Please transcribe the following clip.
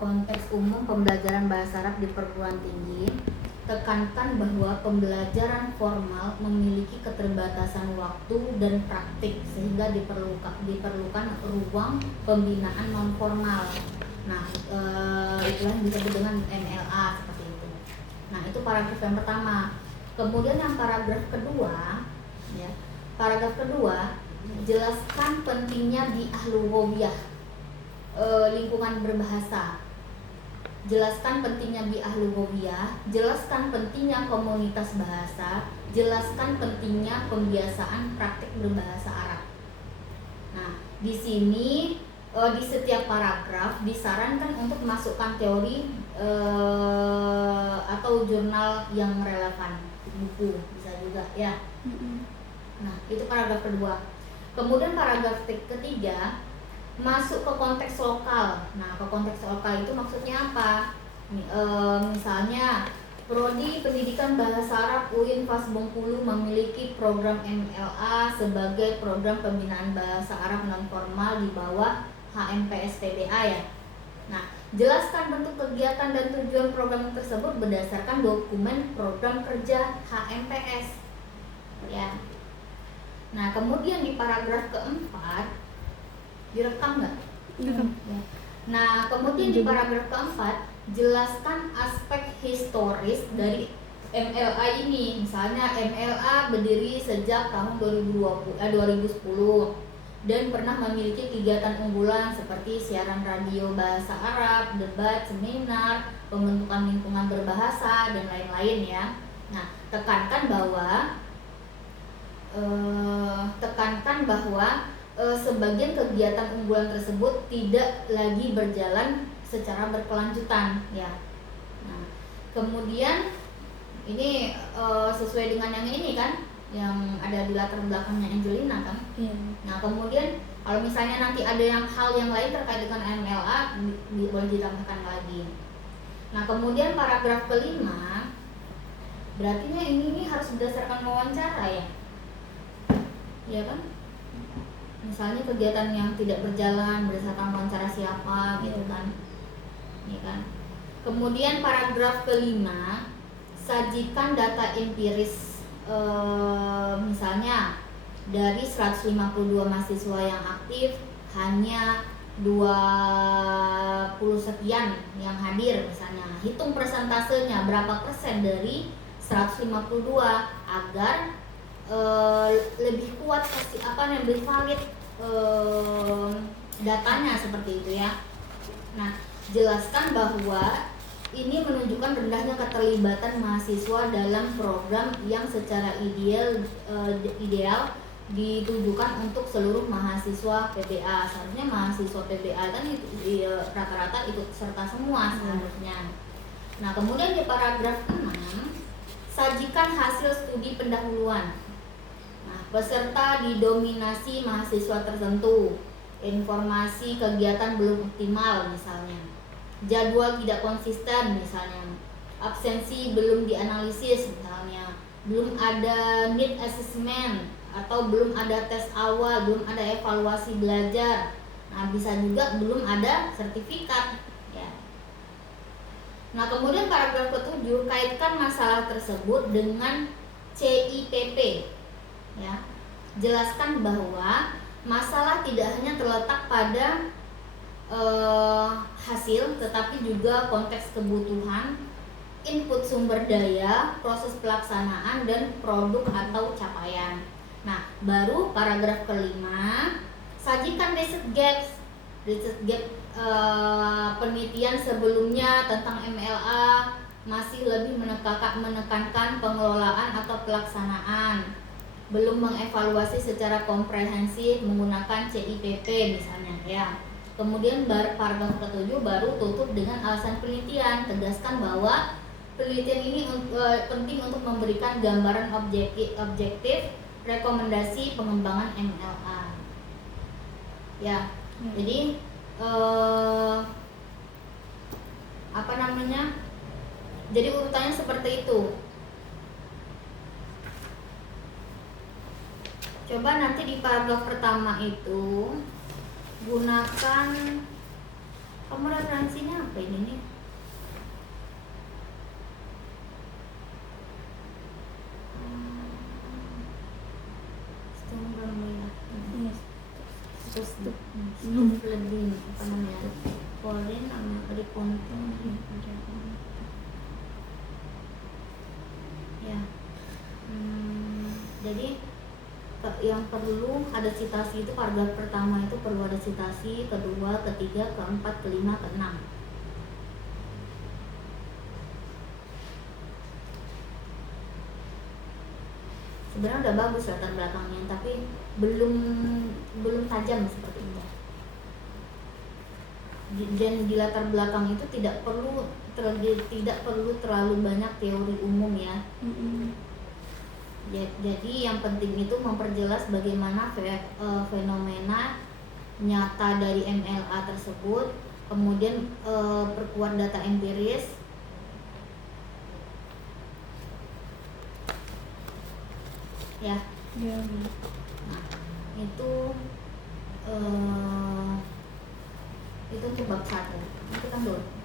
konteks umum pembelajaran bahasa Arab di perguruan tinggi, tekankan bahwa pembelajaran formal memiliki keterbatasan waktu dan praktik sehingga diperlukan ruang pembinaan non formal. Nah, itulah yang disebut dengan MLA seperti itu. Nah, itu paragraf yang pertama. Kemudian yang paragraf kedua, ya. Paragraf kedua, jelaskan pentingnya bi'ah lingkungan berbahasa. Jelaskan pentingnya bi'ah lughawiyah, jelaskan pentingnya komunitas bahasa, jelaskan pentingnya pembiasaan praktik berbahasa Arab. Nah, di sini di setiap paragraf disarankan untuk masukkan teori atau jurnal yang relevan, buku bisa juga ya. Nah, itu paragraf kedua. Kemudian paragraf ketiga, masuk ke konteks lokal. Nah, ke konteks lokal itu maksudnya apa? Misalnya Prodi Pendidikan Bahasa Arab UIN FAS Bengkulu memiliki program MLA sebagai program pembinaan bahasa Arab non formal di bawah HMPS PBA ya. Nah, jelaskan bentuk kegiatan dan tujuan program tersebut berdasarkan dokumen program kerja HMPS ya. Nah, kemudian di paragraf keempat, direkam nggak? Direkam. Ya. Nah, kemudian di paragraf keempat, jelaskan aspek historis dari MLA ini. Misalnya MLA berdiri sejak tahun 2010 dan pernah memiliki kegiatan unggulan seperti siaran radio bahasa Arab, debat, seminar, pembentukan lingkungan berbahasa dan lain-lain ya. Nah, tekankan bahwa sebagian kegiatan unggulan tersebut tidak lagi berjalan secara berkelanjutan ya. Nah, kemudian ini sesuai dengan yang ini kan, yang ada di latar belakangnya Angelina kan. Nah, kemudian kalau misalnya nanti ada hal yang lain terkait dengan MLA boleh ditambahkan lagi. Nah, kemudian paragraf kelima, berarti ini harus berdasarkan wawancara ya, ya kan? Misalnya kegiatan yang tidak berjalan berdasarkan wawancara siapa gitu kan, ya kan. Kemudian paragraf kelima, sajikan data empiris, misalnya dari 152 mahasiswa yang aktif hanya 20 sekian yang hadir misalnya, hitung persentasenya berapa persen dari 152 agar lebih kuat lebih valid datanya seperti itu ya. Nah, jelaskan bahwa ini menunjukkan rendahnya keterlibatan mahasiswa dalam program yang secara ideal ditujukan untuk seluruh mahasiswa PBA. Seharusnya mahasiswa PBA kan rata-rata ikut serta semua seharusnya. Nah, kemudian di paragraf 6, sajikan hasil studi pendahuluan. Nah, peserta didominasi mahasiswa tertentu, informasi kegiatan belum optimal misalnya, jadwal tidak konsisten misalnya, absensi belum dianalisis misalnya, belum ada need assessment atau belum ada tes awal, belum ada evaluasi belajar. Nah, bisa juga belum ada sertifikat ya. Nah, kemudian paragraf ke-7, kaitkan masalah tersebut dengan CIPP ya. Jelaskan bahwa masalah tidak hanya terletak pada hasil, tetapi juga konteks kebutuhan, input sumber daya, proses pelaksanaan, dan produk atau capaian. Nah, baru paragraf kelima, sajikan riset gap penelitian sebelumnya tentang MLA masih lebih menekankan pengelolaan atau pelaksanaan, belum mengevaluasi secara komprehensif menggunakan CIPP misalnya ya. Kemudian paragraf ke-7 baru tutup dengan alasan penelitian. Tegaskan bahwa penelitian ini penting untuk memberikan gambaran objektif rekomendasi pengembangan MLA ya. Jadi jadi urutannya seperti itu. Coba nanti di paragraf pertama itu gunakan Kamu referensinya apa ini nih? Lebih apa namanya? Polin sama Riponton ya. Jadi yang perlu ada citasi itu paragraf pertama itu perlu ada citasi, kedua, ketiga, keempat, kelima, keenam. Sebenarnya udah bagus latar belakangnya, tapi belum tajam seperti itu. Dan di latar belakang itu tidak perlu terlalu banyak teori umum ya. Jadi yang penting itu memperjelas bagaimana fenomena nyata dari MLA tersebut, kemudian perkuat data empiris, ya. Nah, itu untuk bab 1. Itu kan dulu.